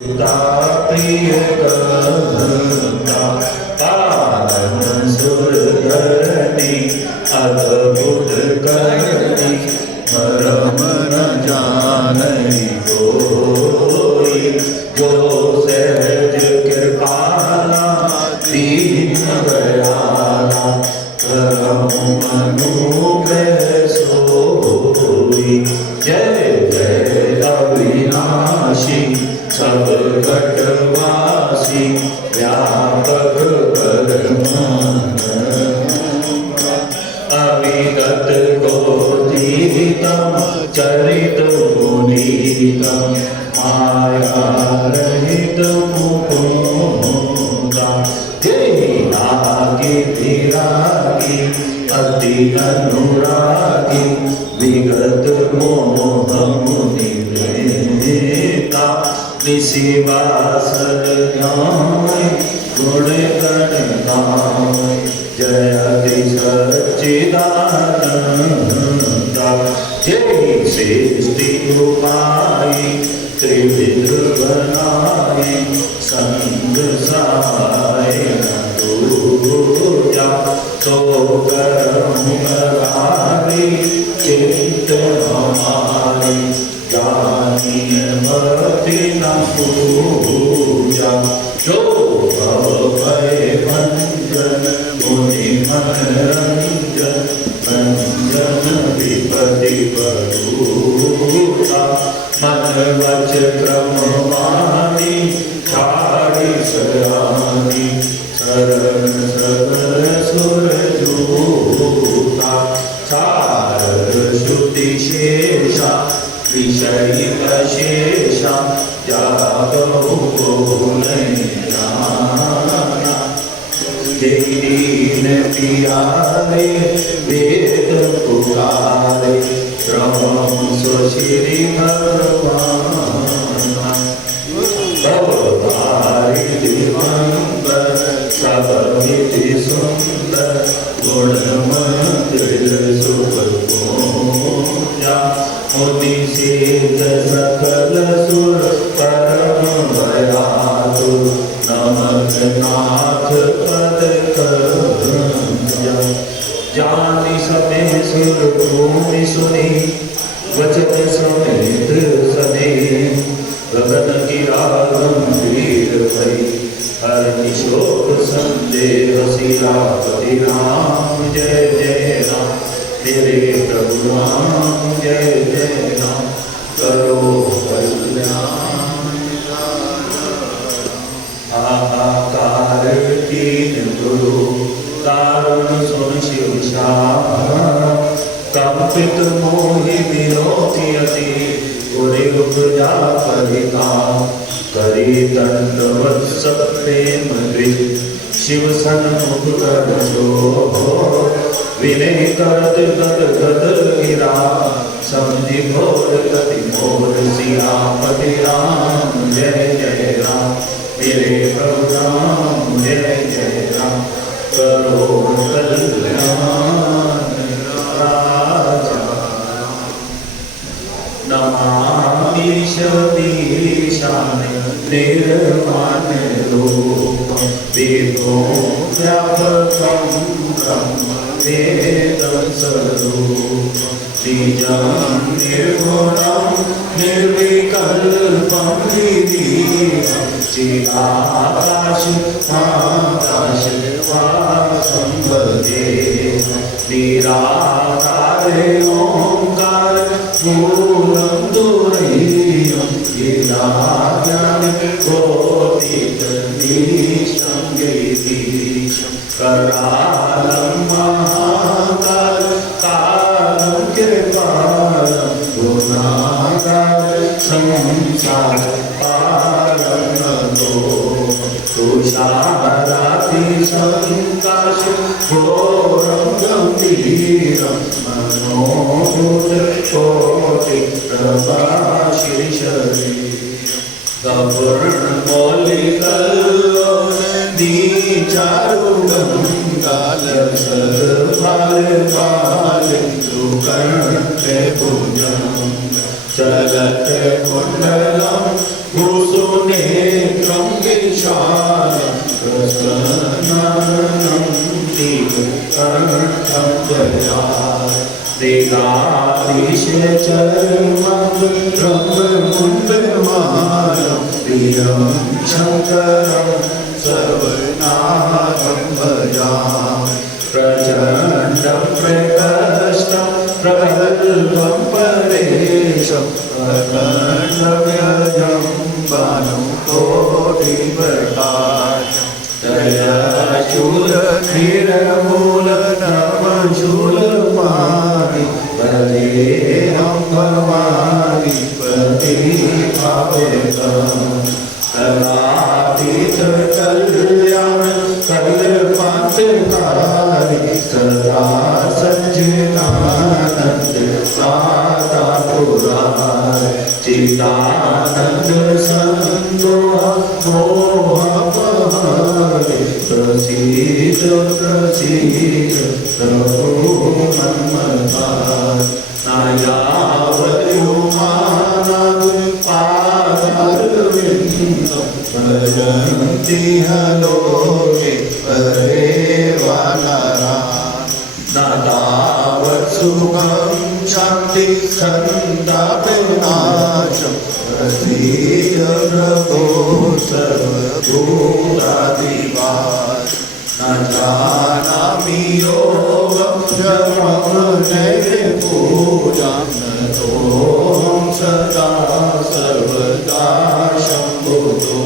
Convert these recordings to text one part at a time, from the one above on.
प्रिय कथा पालन सुर धरणी अद्भुत करणी मरम न जानई कोई जो सहज कृपाला दीन दयाला करम अनुग्रह सोई। जय जय अविनाशी सब घटवासी व्यापक परमानंद अविगत गोतीतम चरित पुनीतम माया रहित मुकुंदा। रागी विरागी अति अनुरागी विगत मोह मुनि निशिवासर गाय गुण गण गाय जयति सच्चिदानंद। जय सृष्टि उपाय त्रिविध बनाए संग सहाय दूजा तो करम लगारी चित्त हमारी जानियमति न पूजा। जो भय भंजन मुनि मनरंजन रंजन विपति बरूता मन वच क्रम वाणी छाड़ी सयानी शरण सबर सुर जूता। सारद श्रुति शेषा विषय अशेषा जागो नहीं जाना। दीन पियारे वेद पुकारे श्रवण सुश्री भगवान भवतारि दिगंबर सब निधि सुंदर गुण मंदिर सुखपूजा। मुनि सिद्ध सकल सुर परम दयालु नमक नाथ पद करुणा। जानि समे सुर भूमि सुनी वचन समेत सने गगन गिरा गंभीर भई हरि शोक संदेह सियापति राम। जय जय राम मेरे प्रभु राम जय जय राम करो कल्याण। हाहाकार कीन गुरु तारुण सुन शिव कंपित मोहि विरोधि अति उरे उपजा परिता करी दंडवत सब प्रेम गृह शिव सन्मुख कर जो विनय करत गद गद गिरा समझि घोर गति मोर सियापति राम। जय जय राम मेरे प्रभु राम जय जय राम करो कल्याण राजा। नमामि शबीशान निर्वाण रूप वेदों व्यापकं ब्रह्म वेदं स्वरूप बीजं निर्गुणं निर्विकल्पं निरीहं चिदाकाश आकाश वासं भजेऽहं निराकारे ओंकार मूलं तुरीयं गिराज्ञान कोटितनीशं गिरीशं करालं महाकाल कालं कृपालं गुणागार संसार पालं नतोऽहं तुषाराति संकाश घोरं गंभीरं मनोहर कोटि प्रभाषि शरीरं गौर्ण मौलिकल्लो नीच चारु गंगाल भाल भाल दुकर्णे भुजं चलत कुंडलं भूषुनेत्रं विशालं प्रसन्नं दीपकर्णं जया देहाधीश चर्मं ब्रह्ममुण्डमालं प्रियं शङ्करं सर्वनाथं भजामि प्रचण्डं प्रकष्टं प्रगल्भं परेशं प्रकण्डव्यजं बालं कोटिप्रकाशं दयाशूलनिर्मूलनमशूलपाणि वदेहं भवानि प्रतिभावेदम् कलातीतकल्याण कल्पतहारि सदा सच्चिदानन्द दाता पुरारि चिदानन्द सन्दोह मोहपहारि प्रसीद प्रसीद प्रभो मन्मथारि नायावद्युमानः पादारविन्दं भजन्ति लोके परे वानराः न तावत् सुखं शान्ति सन्तापनाशं प्रसीद प्रभो सर्वभूताधिवास न जानामि योगं पूजां नतोऽहं सदा सर्वदा शम्भुतो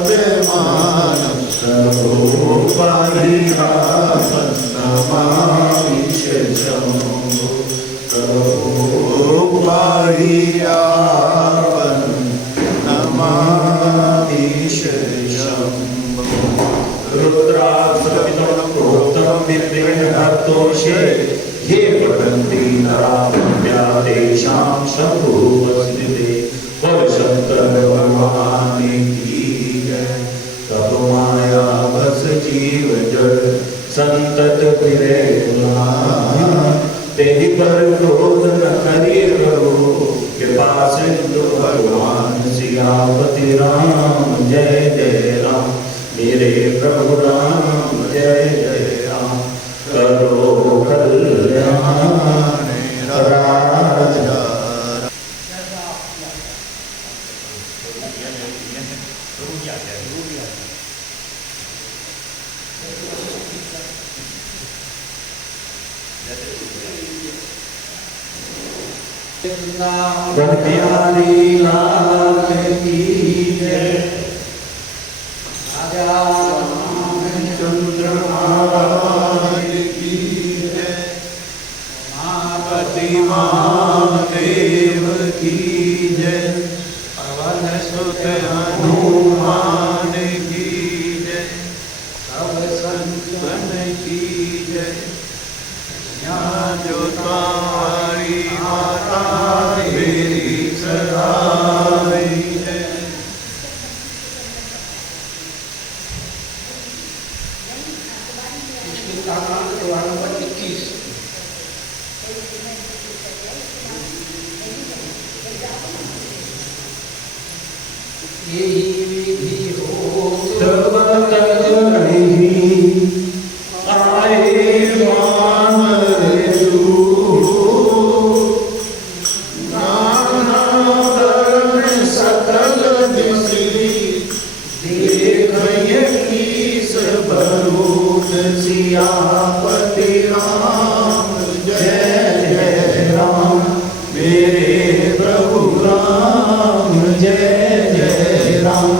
जराजन्मदुःखोपतारप्यमानं प्रभो पाहियापं नमामि शम्भो प्रभो पाहियापं नमामि शम्भो रुद्राक्षपितं प्रोक्तं विद्वेहर्तोषे ये पठन्ति नराः तेषां शम्भुवस्तिते वरशंकर भगवान की जय तपमाया बस जीव जड़ संतत फिरे तेहि पर क्रोध न करिए प्रभु कृपा सिंधु भगवान सियापति राम जय जय राम मेरे प्रभु राम जय जय राम करो कल्याण राजा वन प्यारी लाल की जय राजा रामचंद्र महाराज की जय महापति महादेव की जय पवन सुत हनुमान की जय सब संतन की जय जो तुम्हारी माता मेरी सहाय है इसके कारण त्योहार नंबर 21 यही विधि हो तब तक नहीं आए सियापति राम जय जय राम मेरे प्रभु राम जय जय राम।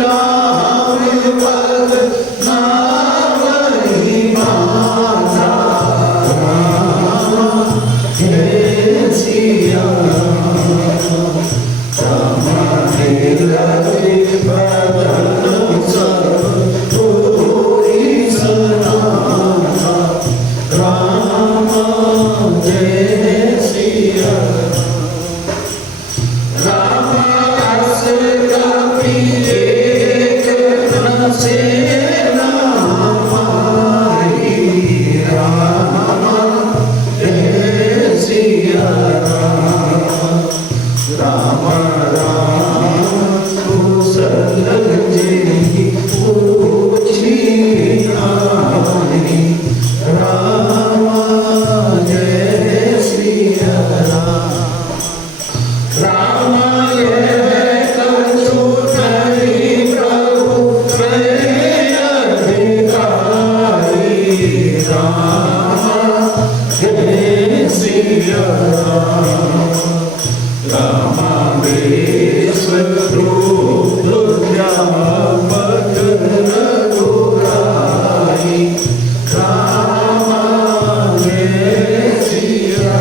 राम पद नाम ही माता जय सिया राम लगे बदन सब पूरी सना राम जय सिया राम अस कपि एक न से नाम राम जय सिया राम राम कुशल जी पूछी आई राम जय सिया राम यह कछु नहीं प्रभु मैं अधिकारी राम जय सिया राम विश्वरूप व्यापक रघुराई राम जय सिया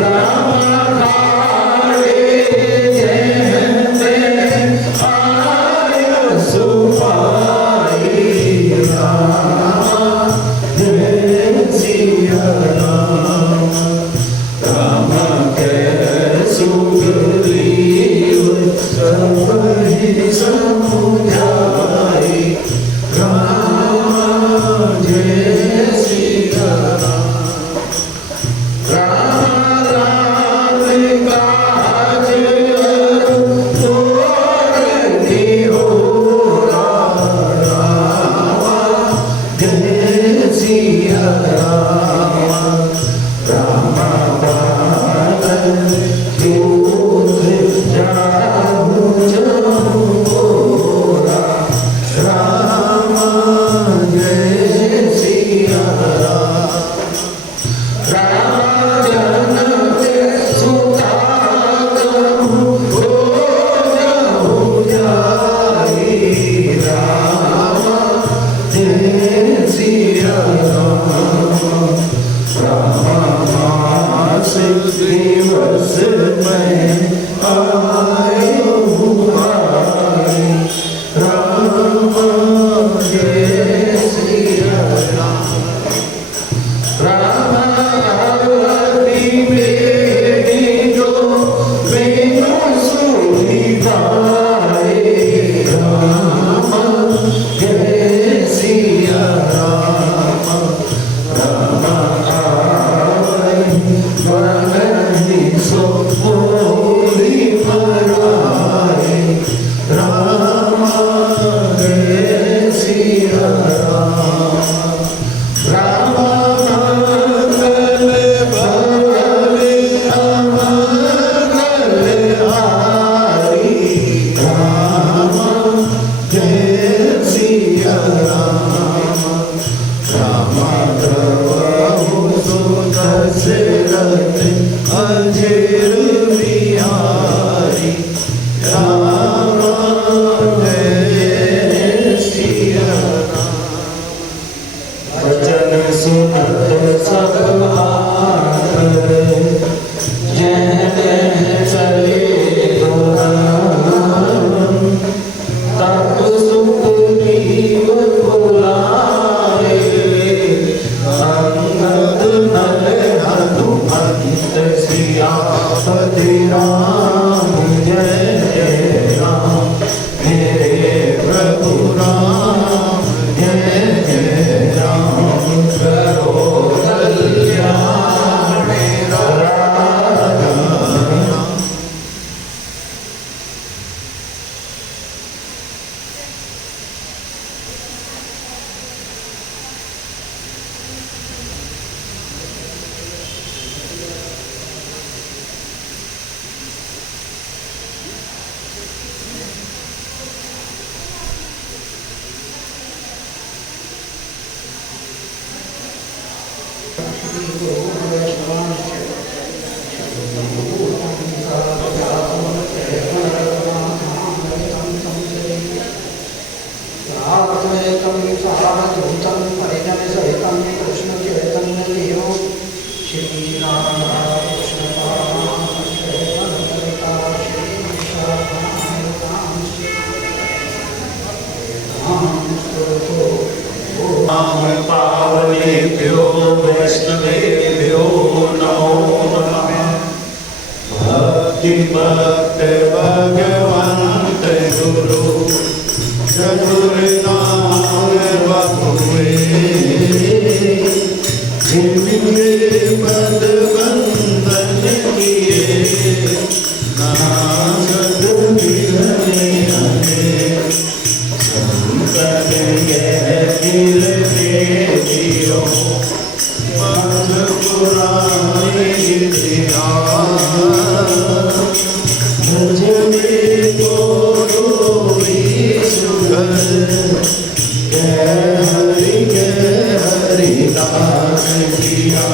राम काले जयते आय सुपाई राम जय सिया राम के सुग्रीव सब ही समुझाई राम जय सिया राम राम काज तोरती हो राम जय सिया राम पालन दूध जाहु जमोरा पावनेभ्यो वैष्णवेभ्यो नमो नमः। भक्ति भक्त भगवंत गुरु चतुर्नाम बपुए जिनके पद बंदन किए नासद बिरने संकट गहर के दियो मत पुराने इतिहास भजने को सुगल हरिदास किया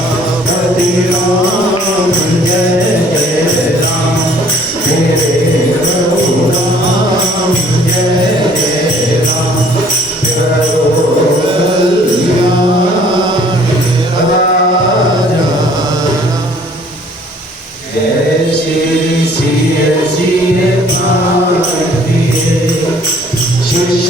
हरि राम जय जय राम मेरे प्रभु राम जय जय राम करो कल्याण राजा जय श्री सिय सिय भारती शिष्य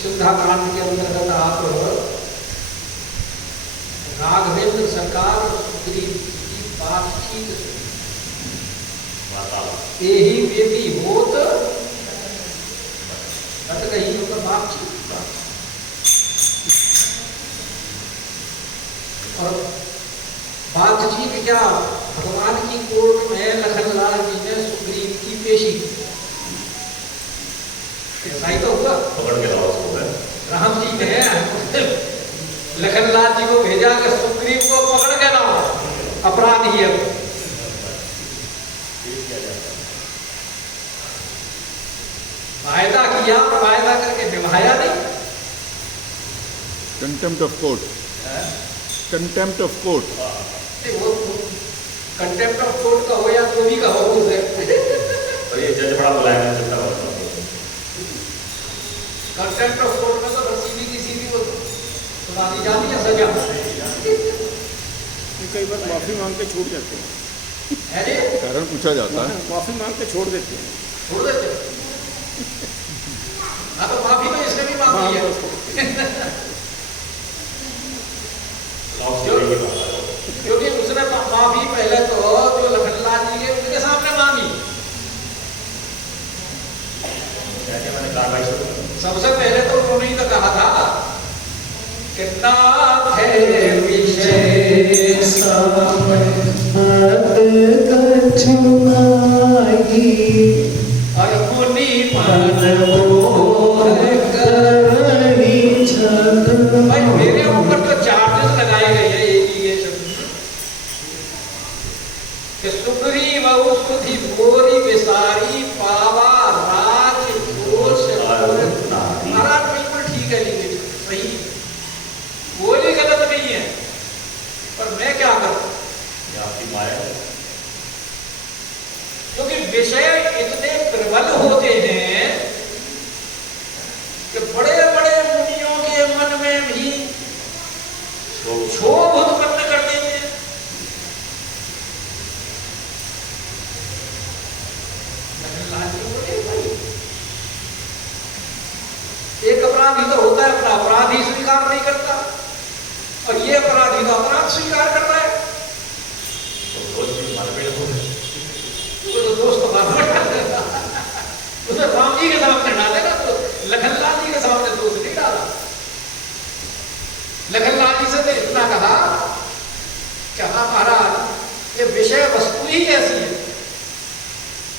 सुंदरकांड के अंतर्गत आप राघवेंद्र सरकार सुग्रीव की बातचीत यही बेटी होत बत गई होकर बातचीत और बातचीत क्या भगवान की कोर्ट में लखनलाल जी ने सुग्रीव की पेशी ऐसा ही तो हुआ। पकड़ के लाओ उसको। राम जी ने लखनलाल जी को भेजा कि सुग्रीव को पकड़ के लाओ, अपराधी है। वायदा किया, वायदा करके निभाया नहीं। Contempt of court, contempt of court. वो कंटेम्प्ट ऑफ कोर्ट का हो या जो भी का हो उसे और ये जज बड़ा बुलाया है। कंटेम्प्ट ऑफ कोर्ट में तो सुना दी जाती है सजा कई बार माफी मांग के छूट जाते हैं, है जी, कारण पूछा जाता है, माफी मांग के छोड़ देते हैं। छोड़ देते हो। हाँ तो माफी तो इसने भी मांगी है। क्योंकि उसने माफी पहले तो जो लखनलाल जी के उनके सामने मांगी, सबसे पहले तो उन्होंने ही तो कहा था कि नाथ है विशेष और मुनि मन भाई मेरे ऊपर तो चार्जेस लगाए गए हैं ये शब्द कि सुग्रीव स्तुति मोरी विसारी पावा राज घोष महाराज बिल्कुल ठीक है, लिखे सही, कोई गलत नहीं है, पर मैं क्या करूं, आपकी माया क्योंकि विषय इतने प्रबल होते हैं कि बड़े बड़े मुनियों के मन में भी क्षोभ उत्पन्न कर देते हैं। एक अपराधी तो होता है अपना अपराध ही स्वीकार नहीं करता, और ये अपराधी का अपराध स्वीकार कर रहा है, तो दोस्त उसे राम जी के सामने डालेगा, तो लखनलाल जी के सामने दोष नहीं डाला। लखनलाल जी से तो इतना कहा कि हाँ महाराज, ये विषय वस्तु ही ऐसी है,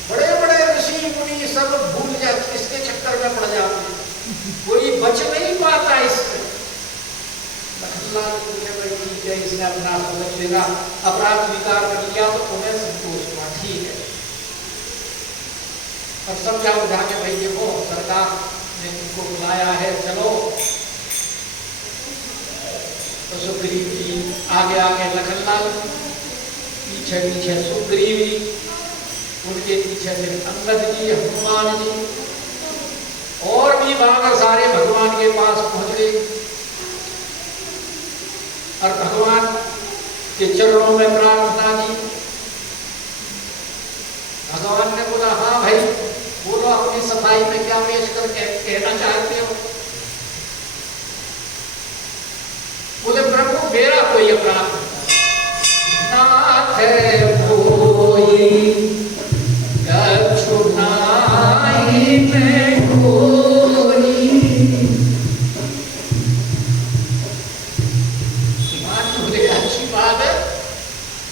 बड़े बड़े ऋषि मुनि सब भूल जाते, इसके चक्कर में पड़ जाते हैं, कोई बच नहीं पाता इससे। लखनलाल जी ने भाई ठीक है, इसने अपना समझ लेगा, अपराध स्वीकार कर लिया तो उन्हें संतोष हुआ, ठीक है। अब समझा बुझा के भाई देखो सरकार ने इनको बुलाया है, चलो। तो सुग्रीव जी आगे आगे लखनलाल, पीछे पीछे सुग्रीव जी, उनके पीछे फिर अंगद जी, हनुमान जी, और भी बानर सारे भगवान के पास पहुंच गए और भगवान के चरणों में प्रार्थना की। भगवान ने बोला हाँ भाई बोलो, अपनी सफाई में क्या पेश करके कहना चाहते हो। बोले प्रभु मेरा कोई अपराध नाथ है कोई कछुनाई में कोई। बोले अच्छी बात है,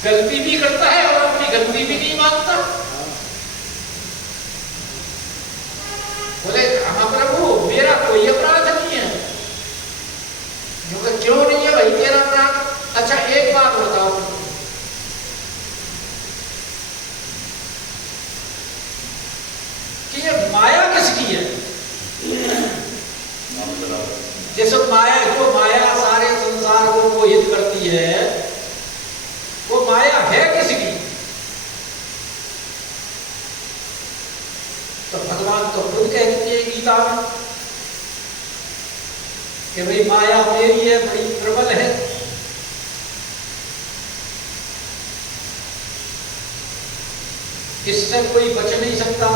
गलती भी करता है और अपनी गलती भी नहीं मानता। बोले हाँ प्रभु मेरा कोई अपराध नहीं है। क्यों नहीं है भाई तेरा अपराध? अच्छा एक बात बताओ, कि ये माया किसकी है? जैसे माया, जो माया सारे संसार को मोहित करती है, वो माया है किसकी? तो भगवान तो खुद कहते हैं गीता में कि भाई माया मेरी है, बड़ी प्रबल है। इससे कोई बच नहीं सकता।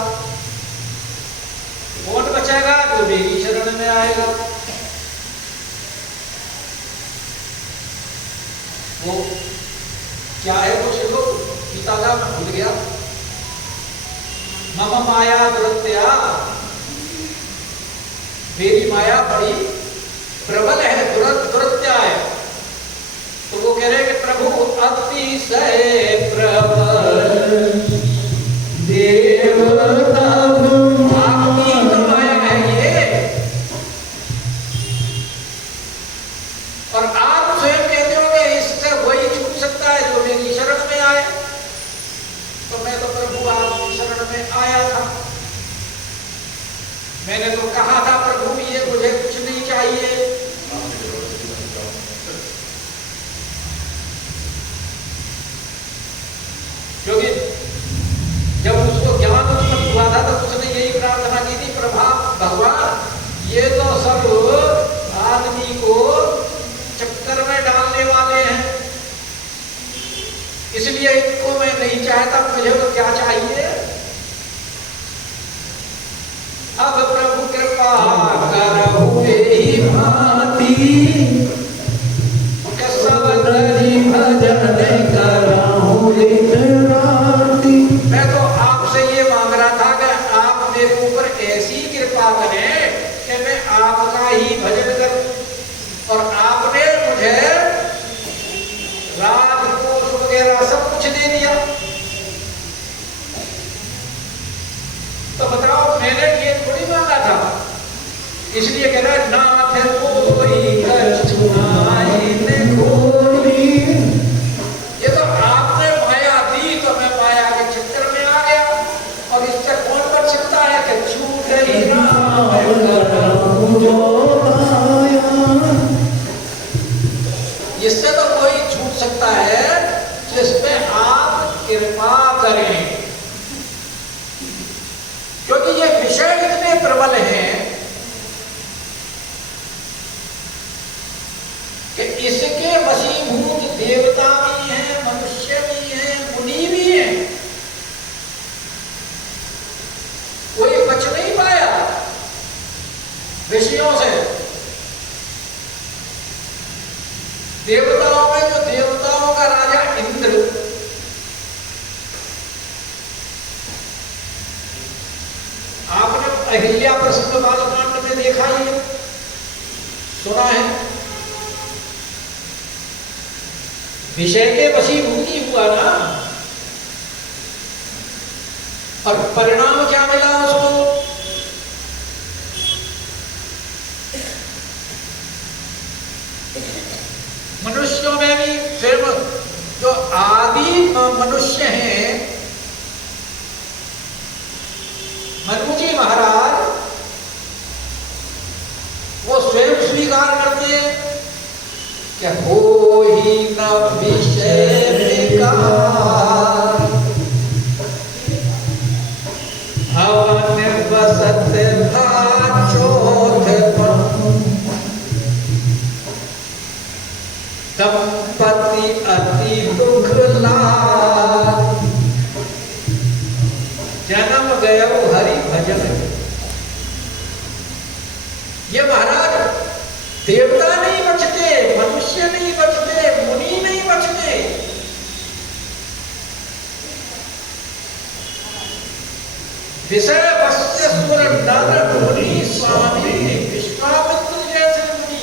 कौन बचेगा? जो मेरी शरण में आएगा। वो क्या है वो श्लोक गीता का मैं भूल गया। मम माया दुरत्या, मेरी माया बड़ी प्रबल है, दुरत्या है। तो वो कह रहे हैं कि प्रभु अतिशय प्रबल देवता आपकी तो माया है ये, और आप स्वयं कहते हो कि इससे वही छूट सकता है जो मेरी शरण में आए। तो मैं तो प्रभु आपकी शरण में आया था, मैंने तो कहा था प्रभु ये मुझे कुछ नहीं चाहिए। क्योंकि जब उसको ज्ञान उत्पन्न हुआ था तो उसने यही प्रार्थना की थी, प्रभा भगवान ये तो सब आदमी को इसलिए इनको मैं नहीं चाहता, मुझे तो क्या चाहिए? अब प्रभु कृपा करहु एहि भांति, सब धरि भजन करहु नित राति। मैं तो आपसे ये मांग रहा था कि आप मेरे ऊपर ऐसी कृपा करें कि मैं आपका ही भजन करूं, और आपने मुझे राजकोष वगैरह सब कुछ दे दिया। तो बताओ, मैंने ये थोड़ी मांगा था। इसलिए कह रहा है नाथ कोई कछुआइन खोई। ये तो आपने माया दी तो मैं माया के चक्कर में आ गया, और इससे कौन बच सकता है कि छूट ही राम करहु जो पाया। इससे तो कोई छूट सकता है जिसमें आप कृपा करें, क्योंकि ये विषय इतने प्रबल हैं कि इसके वशीभूत देवता भी हैं, मनुष्य भी हैं, मुनि भी हैं। कोई बच नहीं पाया विषयों से। देवताओं में जो देवताओं का राजा इंद्र, आपने अहिल्या प्रसिद्ध बालकांड में देखा ही है, सुना है। विषय के वशीभूति हुआ ना, और परिणाम क्या मिला उसको? मनुष्यों में भी फिर जो आदि मनुष्य हैं, मनु जी महाराज, वो स्वयं स्वीकार करते हैं कि हो ही न विषय विकार, हवन बसत चौथ दंपति अति दुख लाग, जन्म गयो हरि भजन। ये महाराज देवता नहीं बचते, मनुष्य नहीं बचते, मुनि नहीं बचते। विषय वश्य सुर नर मुनि स्वामी, विश्वामित्र जैसे मुनि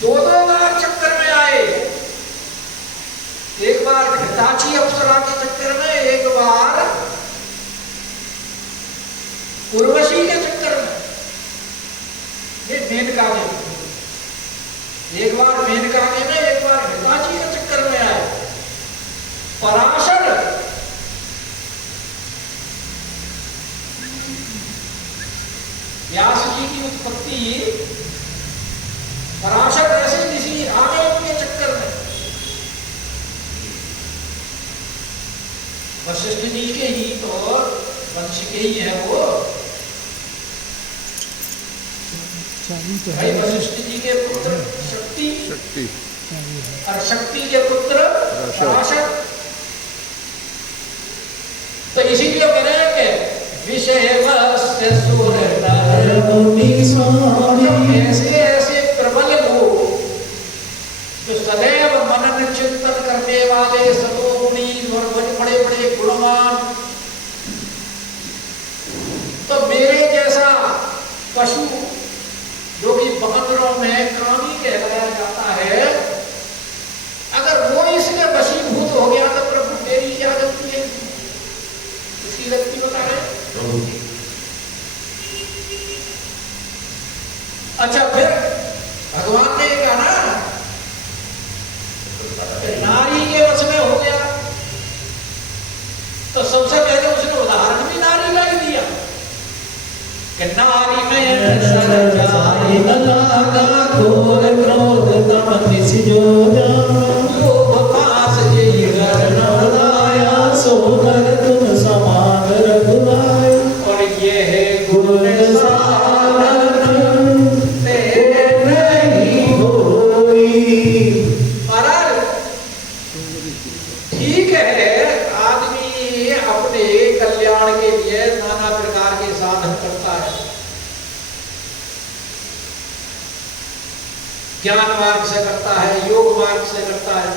दो बार चक्कर में आए। एक बार घृताची अप्सरा के चक्कर में, एक बार उर्वशी के चक्कर में, ये मेनका में, एक बार मेनका में, एक बार घृताची के चक्कर में आए। पराशर व्यास जी की उत्पत्ति, पराशर ऐसे किसी आ गए उनके चक्कर में। वशिष्ठ जी के ही तो वंश के ही है वो। भाई वशिष्ठ जी के पुत्र शक्ति, और शक्ति के पुत्र पराशर। तो इसीलिए कह रहे हैं कि विषय वश्य सुर नर मुनि स्वामी, ऐसे ऐसे प्रबल लोग जो सदैव मनन चिंतन करने वाले, सतोगुणी और बड़े बड़े गुणवान, तो मेरे जैसा पशु जो कि बानरों में कामी कहलाया जाता है, अगर वो इसमें वशीभूत हो गया तो प्रभु मेरी क्या गलती है? इसकी गलती बता रहे। अच्छा, फिर भगवान ने कहा ना, नारी के वश में हो गया, तो सबसे पहले उसने उदाहरण भी नारी का ही दिया कि नारी में सरजाई लगा घोर क्रोध तम निसिजो लोभ पास यही घर नवदाया, सो घर तुम समान रघुराय। और ये है गुण साधन तेरे नहीं हो है, नाना प्रकार के साधन करता है। ज्ञान मार्ग से करता है, योग मार्ग से करता है,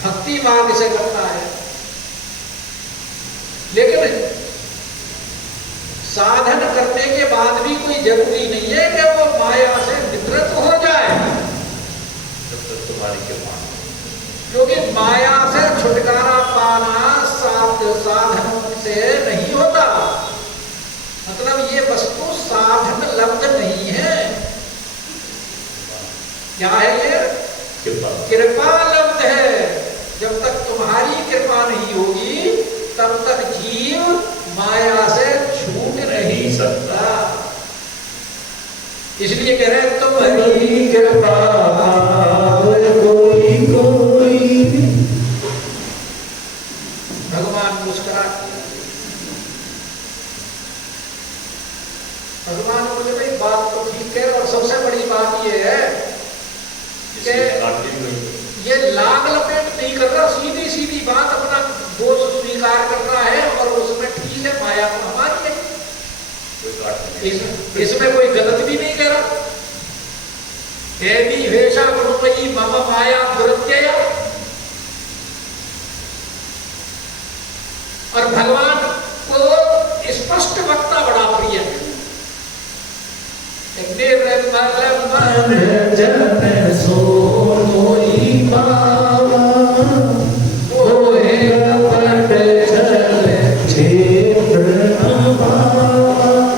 भक्ति मार्ग से करता है। लेकिन साधन करने के बाद भी कोई जरूरी नहीं है कि वो माया से निवृत्त हो जाए, जब तक तुम्हारी कृपा। क्योंकि माया से छुटकारा पाना साधनों से नहीं होता। मतलब ये वस्तु साधन लब्ध नहीं है। क्या है ये? कृपा लब्ध है। जब तक तुम्हारी कृपा नहीं होगी तब तक जीव माया से छूट नहीं सकता। इसलिए कह रहे तुम्हारी कृपा कोई भगवान मुस्कुरा। भगवान बोले भाई बात तो ठीक है, और सबसे बड़ी बात ये है कि ये लाग लपेट नहीं कर रहा, सीधी सीधी बात अपना दोष स्वीकार कर रहा है, और उसमें ठीक है माया तो हमारी है, इसमें कोई गलत भी नहीं कह रहा। देवी वेशा गुरुमयी मम माया दुरत्यय। और भगवान को स्पष्ट वक्ता बड़ा प्रिय है।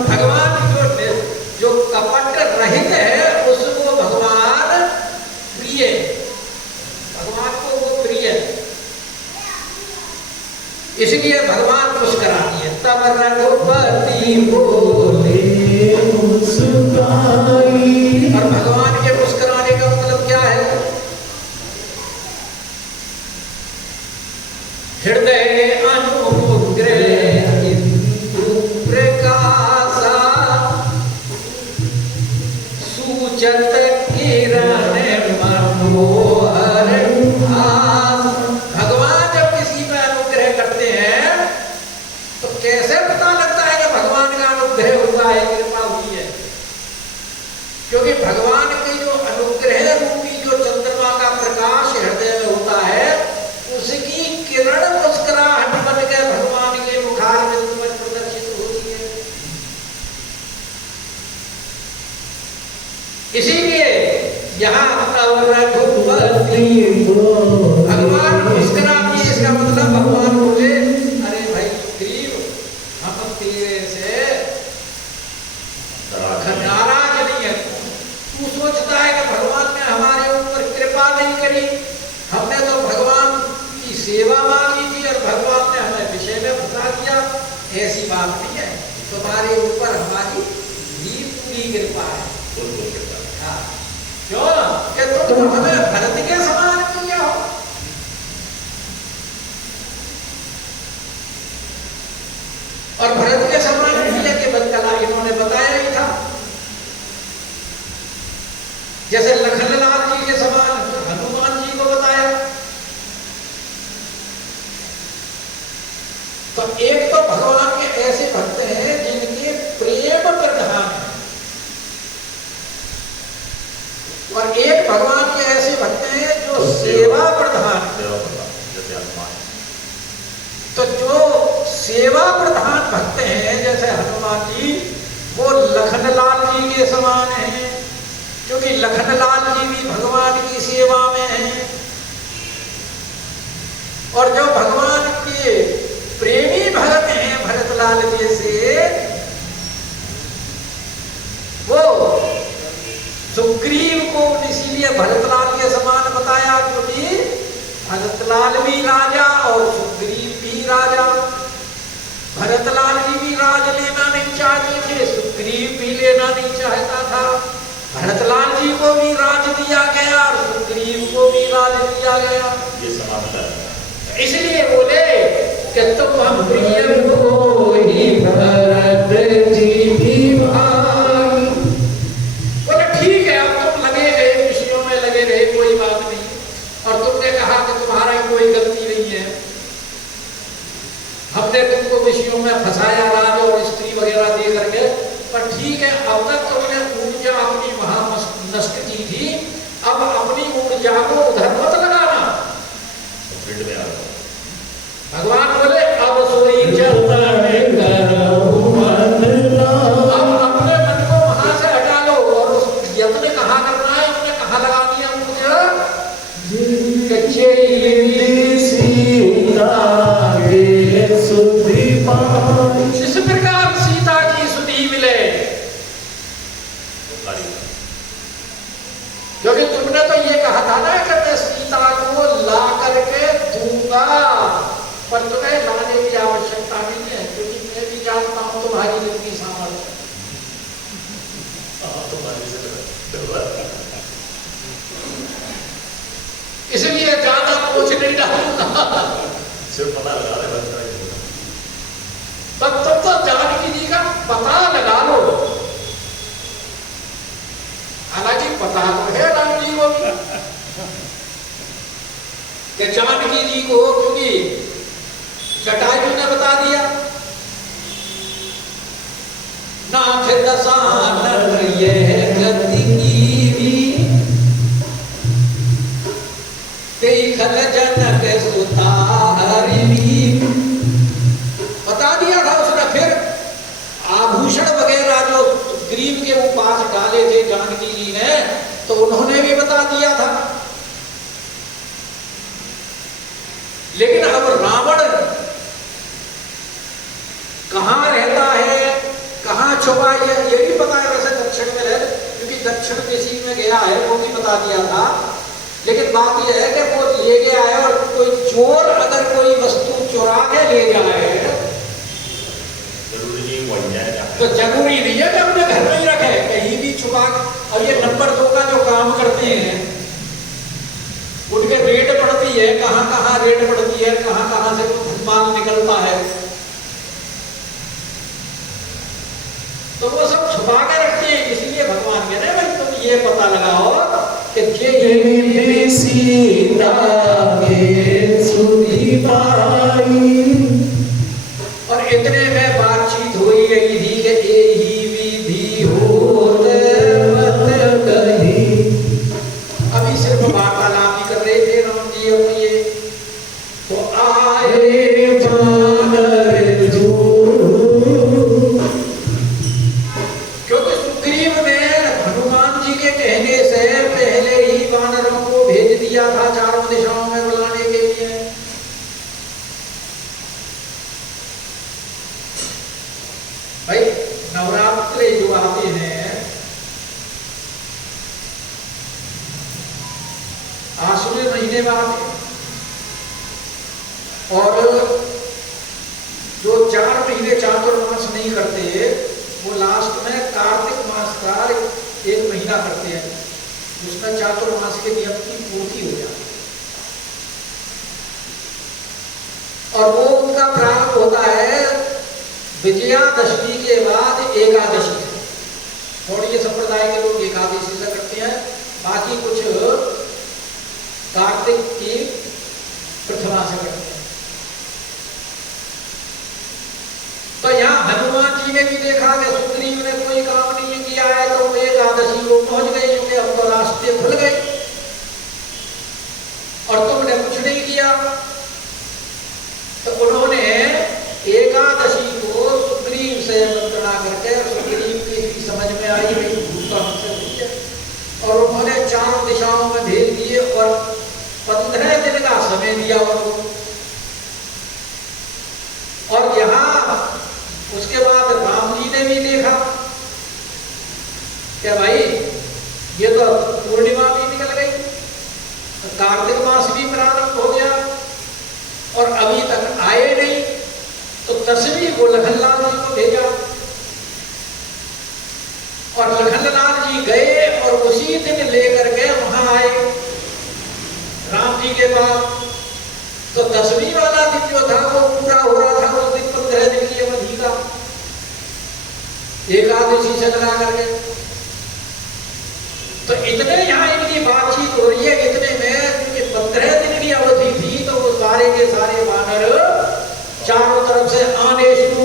भगवान जो कपट रहित है उसको भगवान प्रिय, भगवान को वो प्रिय। इसलिए भगवान मुस्कुराती है। तब रघुपति बोले मुस्कुराई। और भगवान के मुस्कुराने का मतलब क्या है? हृदय अनुग्रह इंदु प्रकाशा सूचत किरण मनोहर भास। भगवान जब किसी पर अनुग्रह करते हैं तो कैसे पता लगता है कि भगवान का अनुग्रह हुआ है, कृपा हुई है? क्योंकि भगवान के जो अनुग्रह रूपी जो चंद्रमा का प्रकाश हृदय में होता है, उसकी किरण मुस्कुराहट बन के भगवान के मुखारविंद में प्रदर्शित होती है। इसीलिए यहाँ भगवान मुस्कुराती है। इसका मतलब भगवान बोले अरे भाई गरीब, हम तेरे से नाराज नहीं है। तू सोचता है कि भगवान ने हमारे ऊपर कृपा नहीं करी, हमने तो भगवान की सेवा मांगी थी और भगवान ने हमें विषय में बता दिया। ऐसी बात नहीं है, तुम्हारे ऊपर हमारी भी पूरी कृपा है। हाँ, क्यों कि तुम हमें भरत के समान किया हो। और भरत के समान किया केवल कला इन्होंने बताया ही था। जैसे लखनलाल जी के समान हनुमान जी को बताया। तो एक तो भगवान के ऐसे भक्त हैं जिनके प्रेम प्रधान है, और एक भगवान के ऐसे भक्त हैं जो सेवा प्रधान है। तो जो सेवा प्रधान भक्त हैं जैसे हनुमान जी, वो लखनलाल जी के समान हैं, क्योंकि लखनलाल जी भी भगवान की सेवा में हैं। और जो भगवान के प्रेमी भक्त हैं भरतलाल जैसे, वो सुग्रीव को इसीलिए भरतलाल के समान बताया, क्योंकि भरतलाल भी राजा और सुग्रीव भी राजा। भरतलाल जी भी राज लेना नहीं चाहते थे, सुग्रीव भी लेना नहीं चाहता था। भरतलाल जी को भी राज दिया गया और सुग्रीव को भी राज दिया गया। ये समानता है। इसलिए बोले कि तुम प्रिय हो ही भरत जी भी भाई। बोले ठीक है, अब तुम लगे गए विषयों में लगे रहे, कोई बात नहीं। और तुमने कहा कि तुम्हारा कोई गलती नहीं है, हमने तुमको विषयों में फंसाया राज और स्त्री वगैरह दे करके, पर ठीक है अब तक तुमने ऊर्जा अपनी वहां नष्ट की थी, अब अपनी ऊर्जा को उधर मत लगाना। भगवान बोले अब सोई चलता है अब अपने मन को वहां से हटा लो, और उस यत्न कहाँ करना है, अपने कहाँ लगा दिया ऊर्जा, इस प्रकार सीता की सुधि मिले। क्योंकि तुमने तो ये कहा था ना कि मैं सीता को ला करके दूंगा, पर तुम्हें लाने की आवश्यकता नहीं है, क्योंकि मैं भी जानता हूं तुम्हारी जितनी सामर्थ्य। इसलिए ज्यादा कुछ नहीं डालूंगा, सिर्फ पता लगा रहे। तब तो जानकी जी का पता लगा लो, हालांकि पता तो है राम जी को भी कि जानकी जी को, क्योंकि जटायु ने बता दिया नाथ दशानन ये गति की देखल जनक सुता हरि, बता दिया था उसने। फिर आभूषण वगैरह जो ग्रीव के उपास डाले थे जानकी जी ने, तो उन्होंने भी बता दिया था। लेकिन अब रावण कहां रहता है, कहां छुपा है, ये भी पता है वैसे दक्षिण में है, क्योंकि दक्षिण दिशा में गया है, वो भी बता दिया था। लेकिन बात यह है कि वो ले गया है, और कोई चोर अगर कोई वस्तु चुरा के ले जाए तो जरूरी नहीं है कि अपने घर में ही रखे, कहीं भी छुपा। अब ये नंबर 2 का जो काम करते हैं, उनके रेट पड़ती है, कहां कहां रेट पड़ती है, कहां कहां से माल निकलता है, तो वो सब छुपा के रखते हैं। इसलिए भगवान कह रहे हैं भाई तुम ये पता लगाओ कि ये सीता के सुधि पाई, और इतने में बातचीत हुई गई थी कि यही विधि होत मत कही। अभी सिर्फ वार्तालाप ही कर रहे थे राम जी और ये, तो आए बानर जो, क्योंकि सुग्रीव ने हनुमान जी के कहने से पहले ही वानरों को भेज दिया था चारों दिशाओं में बुलाने के लिए। भाई नवरात्रि जो आते हैं, आश्विन महीने में आते हैं, और जो 4 महीने चातुर्मास नहीं करते, वो लास्ट में कार्तिक मास का 1 महीना करते हैं, उसमें चातुर्मास के नियम की पूर्ति हो जाती है। और वो उनका प्रारंभ होता है विजयादशमी के बाद एकादशी से। थोड़ी ये संप्रदाय के लोग एकादशी से करते हैं, बाकी कुछ कार्तिक की प्रथमा से करते हैं। तो यहाँ हनुमान जी ने भी देखा कि सुग्रीव ने कोई काम नहीं किया है, तो एकादशी को पहुंच गए, क्योंकि अब तो रास्ते खुल गए और तुमने कुछ नहीं किया। तो उन्होंने एकादशी को सुग्रीव से मंत्रणा करके, सुग्रीव की समझ में आई भाई भूखा हमसे हुई है, और उन्होंने 4 दिशाओं में भेज दिए और 15 दिन का समय दिया उनको। और यहाँ उसके बाद राम जी ने भी देखा कि भाई ये तो पूर्णिमा भी निकल गई, कार्तिक मास भी प्रारंभ हो गया और अभी तक आए नहीं, तो 10वीं को लखनलाल जी को भेजा, और लखनलाल जी गए और उसी दिन लेकर के वहां आए राम जी के पास। तो 10वीं वाला दिन जो था वो पूरा हो रहा था, उस दिन 15 दिन की अवधि का, एकादशी से लगा करके। तो इतने यहाँ इनकी बातचीत हो रही है, इतने में क्योंकि 15 दिन की अवधि थी, तो वो सारे के सारे वानर चारों तरफ से आने शुरू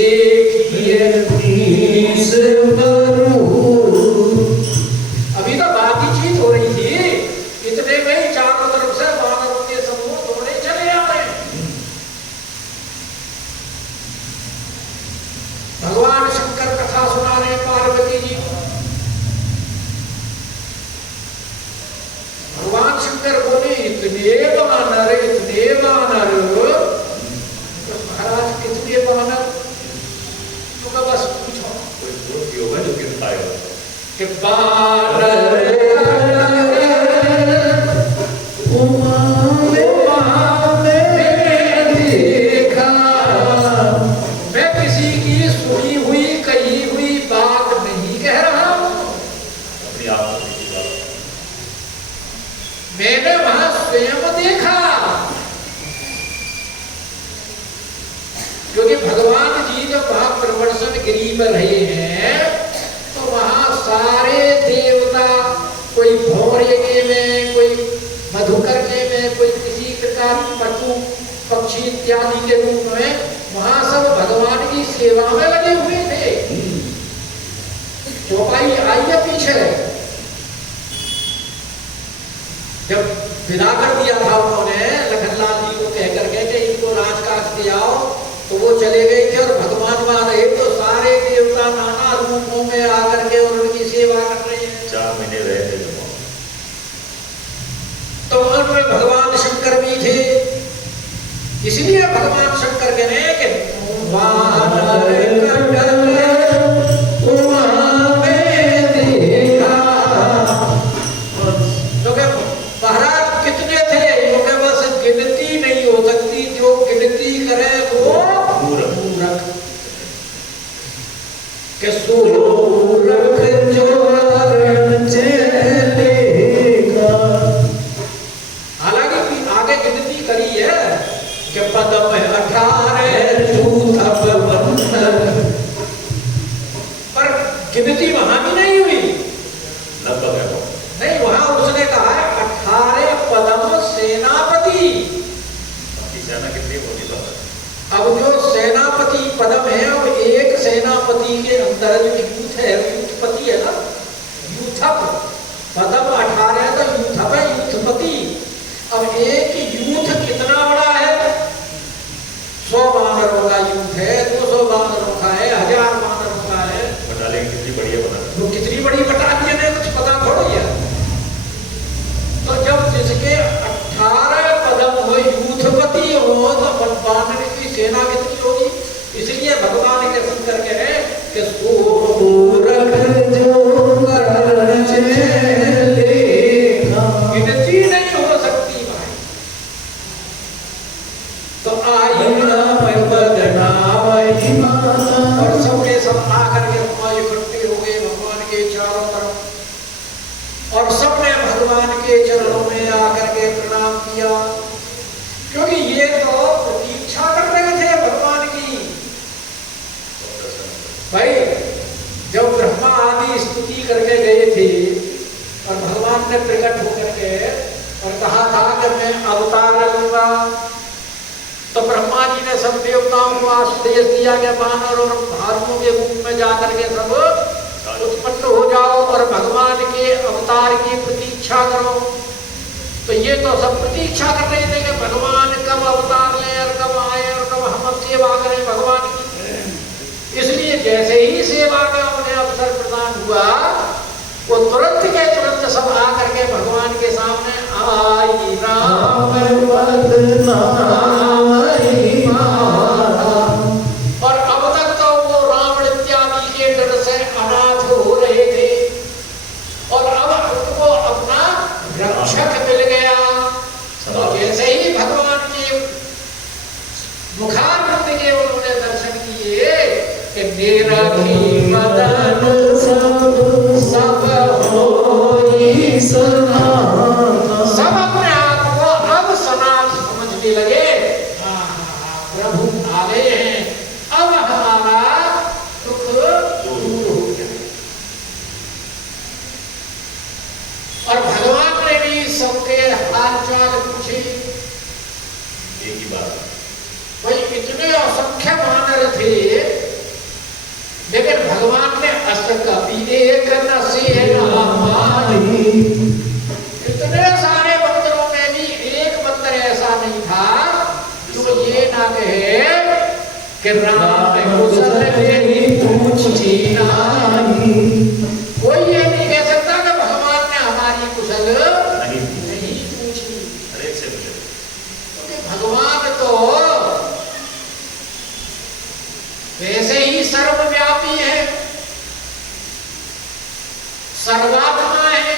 देखिए नीस भरूं। अभी तो बातचीत हो रही थी, इतने में ही चारों तरफ से वानरों के समूह दौड़े चले आ रहे हैं। भगवान शंकर कथा सुना रहे पार्वती जी को। भगवान शंकर बोले इतने वानर, इतने वानर। तो महाराज कितने वानर? तो का बस पूछो कोई होगा जो गिर पाएगा कि वानर देखा। मैं किसी की सुनी हुई कही हुई बात नहीं कह रहा हूं, अपनी आप की बात। मैंने वहां स्वयं देखा। क्योंकि भगवान जी जब वहां प्रवर्षण गिरी में रहे हैं तो वहां सारे देवता, कोई भौरे के में, कोई मधुकर के में, कोई किसी प्रकार पशु पक्षी इत्यादि के रूप में वहां सब भगवान की सेवा में लगे हुए थे। चौपाई आई है पीछे, जब विदा कर दिया था उन्होंने लखनलाल जी को कह करके कि इनको राजकाज दिया आओ, तो वो चले गए थे और भगवान वहां रहे। तो सारे देवता नाना रूपों में आकर के और उनकी सेवा कर रहे हैं। 4 महीने रहे थे जब तो उनमें भगवान शंकर भी थे। इसलिए भगवान शंकर कह रहे हैं कि वानर कटल वहां में देखा। तो क्या महाराज कितने थे? क्योंकि बस गिनती नहीं हो सकती, जो गिनती करे वो मूर्ख। के सूरख जो रण चलेगा। हालांकि आगे गिनती करी है कि पदम 18 जूथब बंधन, पर गिनती वहां भी नहीं हुई। लगभग है वो। नहीं, वहां उसने कहा है 18 पदम सेनापति। आपकी सेना कितनी होती बात है? अब जो सेनापति पदम है, अब एक सेनापति के अंदर जो यूथ है, यूथपति है ना, यूथप पदम 18 है तो यूथप है, यूथपति। अब एक यूथ कितना बड़ा है? 100 वानरों का यूथ है, 200 वानरों का है, 1000 वानरों का है। बटालियन कितनी बढ़िया बना। तो कितनी बड़ी बटालियन है, कुछ पता थोड़ी है। तो जब जिसके 18 पदम हो, यूथपति हो, तो वानर की सेना कितनी होगी? इसलिए भगवान के शंकर कह रहे हैं कि सूरख जो रण चलेगा। गिनती नहीं हो सकती भाई। तो आई बदनाम और सबने सब आकर के वहां इकट्ठे हो गए भगवान के चारों तरफ, और सबने भगवान के चरणों में आकर के प्रणाम किया। क्योंकि ये तो प्रतीक्षा कर रहे थे भगवान की। भाई जब ब्रह्मा आदि स्तुति करके गए थे और भगवान ने प्रकट होकर के और कहा था कि मैं अवतार लूंगा, तो ब्रह्मा जी ने सब देवताओं को आदेश दिया कि वानर और भालुओं के रूप में जाकर के सब उत्पन्न हो जाओ और भगवान के अवतार की प्रतीक्षा करो। तो ये तो सब प्रतीक्षा कर रहे थे कि भगवान कब अवतार ले और कब आए और कब हम सेवा करें भगवान की। इसलिए जैसे ही सेवा का उन्हें अवसर प्रदान हुआ, वो तुरंत के तुरंत सब आकर के भगवान के सामने आई राम और अब तक तो वो रावण इत्यादि के डर से अनाथ हो रहे थे और अब उनको अपना रक्षक मिल गया। तो जैसे ही भगवान के मुखारविंद के उन्होंने दर्शन किए कि मेरा मदन सब होई सनातन। सब अपने आप को अब सनातन समझने लगे। प्रभु आ गए हैं, अब हमारा दुख दूर हो गया। और भगवान ने भी सबके हाल चाल पूछे। एक ही बात। भाई इतने असंख्य वानर थे कि राम कुशल तेरी पूछी नाही। कोई ये नहीं कह सकता कि भगवान ने हमारी कुशल नहीं पूछी। क्योंकि भगवान तो वैसे ही सर्वव्यापी है, सर्वात्मा है।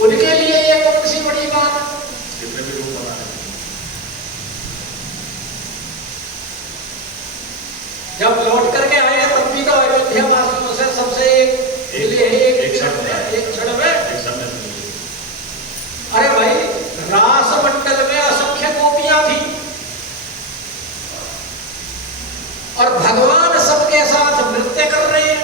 उनके लिए ये कौन सी बड़ी बात। कितने भी रूप बना है। जब लौट करके आए तब भी तो अयोध्या वासियों से सबसे एक क्षण में अरे भाई रास मंडल में असंख्य गोपियां थी और भगवान सबके साथ नृत्य कर रहे हैं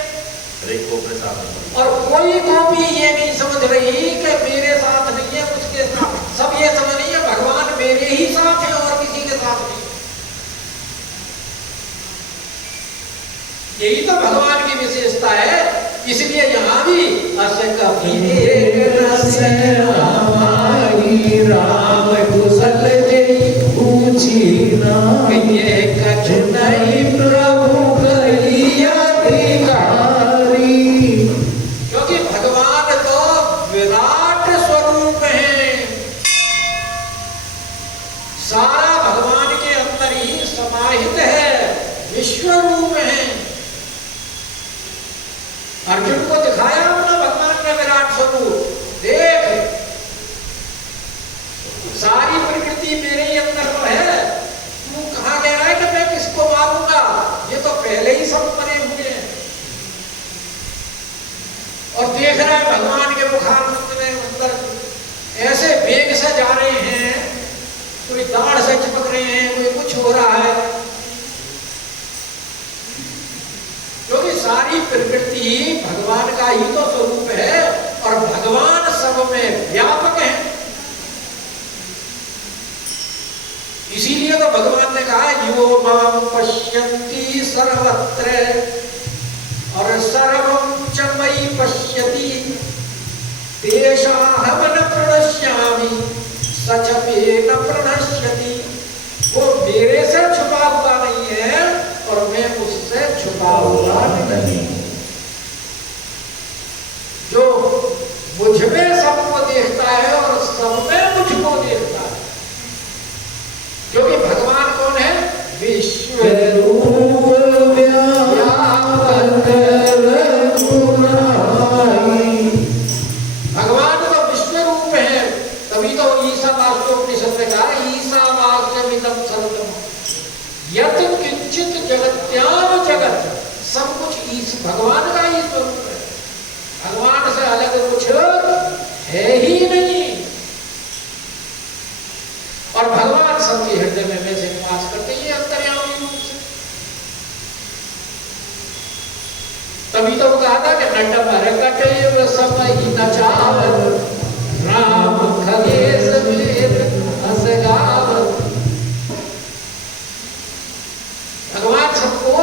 और कोई गोपी ये नहीं समझ रही कि मेरे साथ नहीं है उसके साथ। सब ये समझ नहीं है भगवान मेरे ही साथ है और किसी के साथ नहीं। यही तो भगवान की विशेषता है। इसलिए यहाँ भी राम कुशल तेरी पूछी नाही, कछु नहीं प्रभु अधिकारी। क्योंकि भगवान तो विराट स्वरूप है, सारा भगवान के अंदर ही समाहित है, विश्व रूप है। अर्जुन को दिखाया अपना भगवान का विराट स्वरूप, देख सारी प्रकृति मेरे ही अंदर तो है, तू कहां कह रहा है कि मैं किसको मारूंगा, ये तो पहले ही सब मरे हुए हैं। और देख रहा है भगवान के मुखारविंद में अंदर ऐसे वेग से जा रहे हैं, कोई दाढ़ से चिपक रहे हैं, कोई कुछ हो रहा है। क्योंकि सारी प्रकृति भगवान का ही तो स्वरूप है और भगवान सब में व्यापक है। इसीलिए तो भगवान ने कहा यो माम पश्यन्ति सर्वत्र और सर्वं च मयि पश्यति तेषाहं न प्रणश्यामि स च मे न प्रणश्यति। वो मेरे से छुपा हुआ नहीं है और मैं उससे छुपा हुआ नहीं। जो मुझ में सबको देखता है और सब में मुझको देखता है। क्योंकि भगवान कौन है? विश्व रूप व्यापक रघुराई। भगवान तो विश्व रूप है, तभी तो ईशावास्योपनिषद में कहा ईशावास्यमिदं सर्वम् यत् किंचित जगत्याम जगत। सब कुछ इस भगवान का ही स्वरूप है, भगवान से अलग कुछ है ही नहीं। और भगवान सबके हृदय में वैसे निवास करते हैं अंतर्यामी रूप से। तभी तो कहा था कि नटवर कटेव समय नचावत राम खगेश वेद हस गावत। भगवान सबको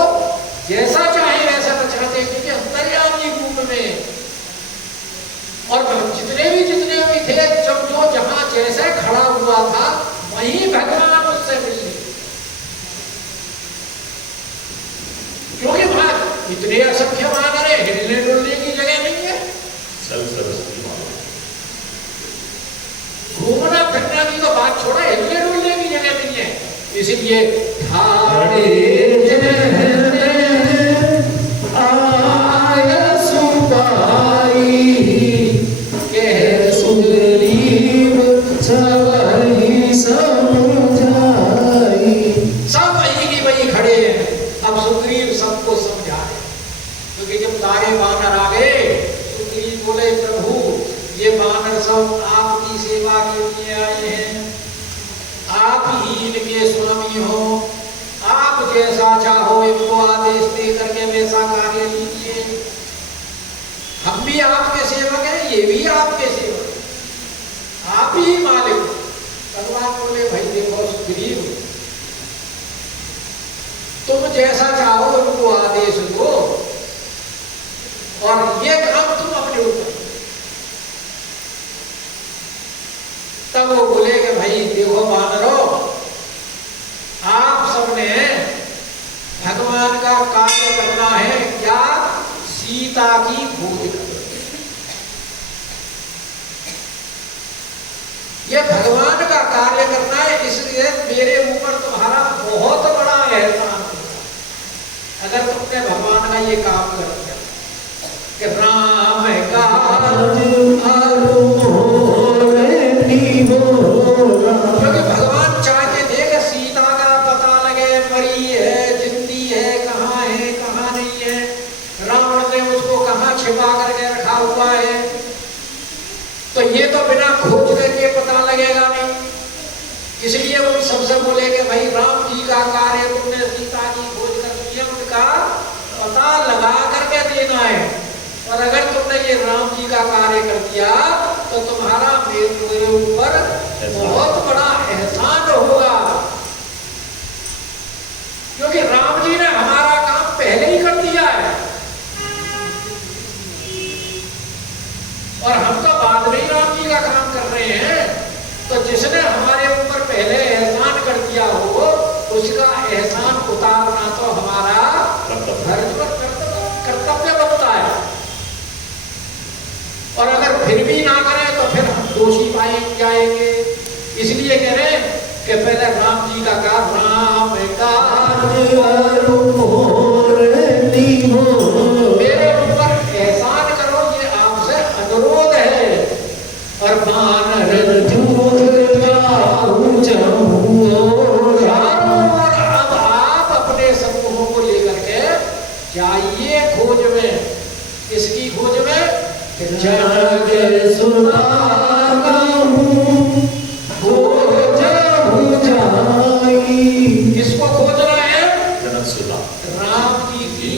जैसा चाहे वैसा नचाते हैं, क्योंकि अंतर्यामी रूप में। और जितने भी थे, जब जो जहां जैसे खड़ा हुआ था वहीं भगवान उससे मिले। क्योंकि वहां इतने असंख्य वानर है, हिलने डुलने की जगह नहीं है। घूमना फिरना की तो बात छोड़ा, हिलने डुलने की जगह नहीं है। इसलिए ठाड़े सारे वानर आ गए। सुग्रीव बोले प्रभु ये वानर सब आपकी सेवा के लिए आए हैं, आप ही इनके स्वामी हो, आप जैसा चाहो इनको आदेश दे करके वैसा कार्य लीजिए। हम भी आपके सेवक हैं, ये भी आपके सेवक, आप ही मालिक। भगवान बोले भाई देखो सुग्रीव, तुम जैसा चाहो उनको आदेश दो और ये काम तुम अपने ऊपर। तब वो बोले कि भाई देखो वानरों, भगवान का कार्य करना है क्या? सीता की खोज करना। ये भगवान का कार्य करना है, इसलिए मेरे ऊपर तुम्हारा बहुत बड़ा एहसान होगा अगर तुमने भगवान का ये काम कर दिया कि राम का क्योंकि भगवान चाहते थे कि सीता का पता लगे, मरी है, जिंदी है, कहाँ नहीं है, रावण ने उसको कहाँ छिपा करके रखा हुआ है, तो ये तो बिना खोज करके पता लगेगा नहीं। इसलिए वो सबसे बोले कि भाई राम जी का कार्य तुमने सीता की खोज कर दी है, उनका पता लगा करके देना है, और अगर तुमने ये राम जी का कार्य कर दिया तो तुम्हारा मेरे ऊपर बहुत बड़ा एहसान होगा, क्योंकि राम जी ने हमारा काम पहले ही कर दिया है और हम तो बाद में ही राम जी का काम कर रहे हैं। तो जिसने हमारे ऊपर पहले एहसान कर दिया हो उसका एहसान उतारना तो हमारा फर्ज पर कर्तव्य बनता है, और अगर फिर भी ना करें तो फिर हम दोषी पाए जाएंगे। इसलिए कह रहे हैं कि पहले राम जी का काम, राम मेरे ऊपर एहसान करो, ये आपसे अनुरोध है। और अब आप अपने समूहों को लेकर के जाइए खोज में, इसकी खोज में किसको खोजना है? राम जी की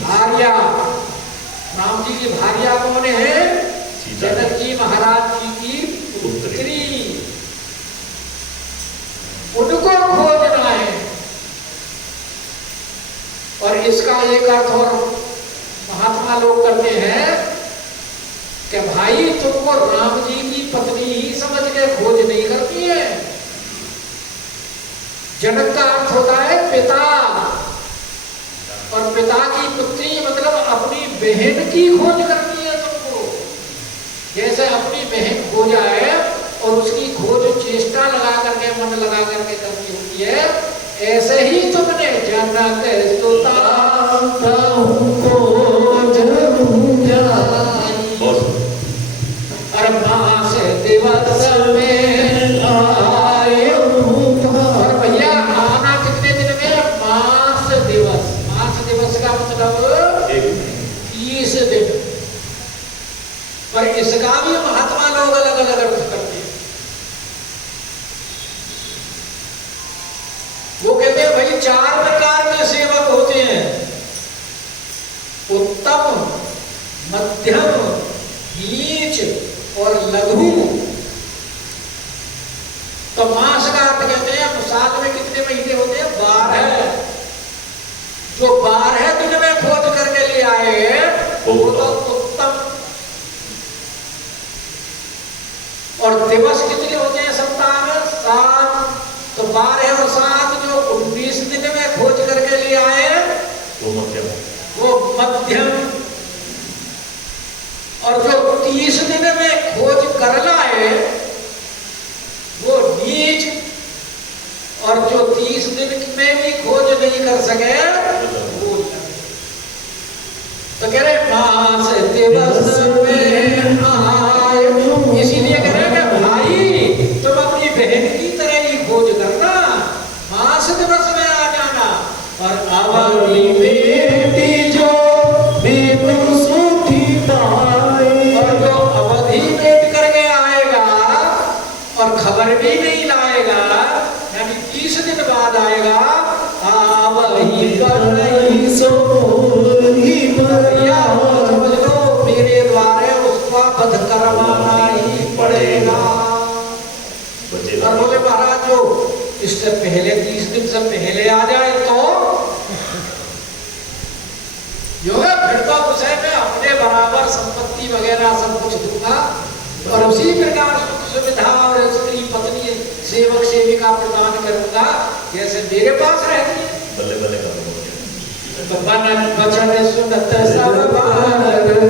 भार्या। राम जी की भार्या कौन है? जनक जी महाराज जी की पुत्री, उनको खोजना है। और इसका एक अर्थ और महात्मा लोग करते हैं कि भाई तुमको राम जी की पत्नी ही समझ के खोज नहीं करती है। जनक का अर्थ होता है पिता, और पिता की पुत्री मतलब अपनी बहन की खोज करती है तुमको। जैसे अपनी बहन खो जाए और उसकी खोज चेष्टा लगा करके, मन लगा करके करनी होती है, ऐसे ही तुमने जनक सुता और मास दिवस में आए, और भैया आना कितने दिन में? मास दिवस। मास दिवस का मतलब 30 दिन। पर इसका भी महात्मा लोग अलग अलग अर्थ करते हैं। वो कहते हैं भाई 4 प्रकार के सेवक होते हैं, उत्तम, मध्यम, नीच और लघु। तो मास का अर्थ कहते हैं साल में कितने महीने होते हैं? 12। जो 12 दिन में खोज करके ले आए वो तो उत्तम। और दिवस कितने होते हैं सप्ताह में? 7। तो 12 और 7 जो 19 दिन में खोज करके ले आए वो मध्यम। और जो 30 दिन में खोज कर लाए वो नीच, और जो 30 दिन में भी खोज नहीं कर सके वो। तो कह रहे मास दिवस में आए, इसीलिए कह रहे हैं भाई तुम अपनी बहन की तरह ही खोज करना, मास दिवस में आ जाना। और अवधि बेटी जो और जो अवधि बेट करके आएगा और खबर भी नहीं लाएगा, यानी 30 दिन बाद आएगा, समझ लो मेरे द्वारे उसका वध करवाना ही पड़ेगा। और बोले महाराज जो इससे पहले 30 दिन से पहले आ जाए तो जो है फिर तो उसे मैं अपने बराबर संपत्ति वगैरह सब कुछ दूंगा, और उसी प्रकार सुख सुविधा और स्त्री पत्नी सेवक सेविका प्रदान करूंगा जैसे मेरे पास रहती है। बल्ले बल्ले कर मन वचन सुनत सब बार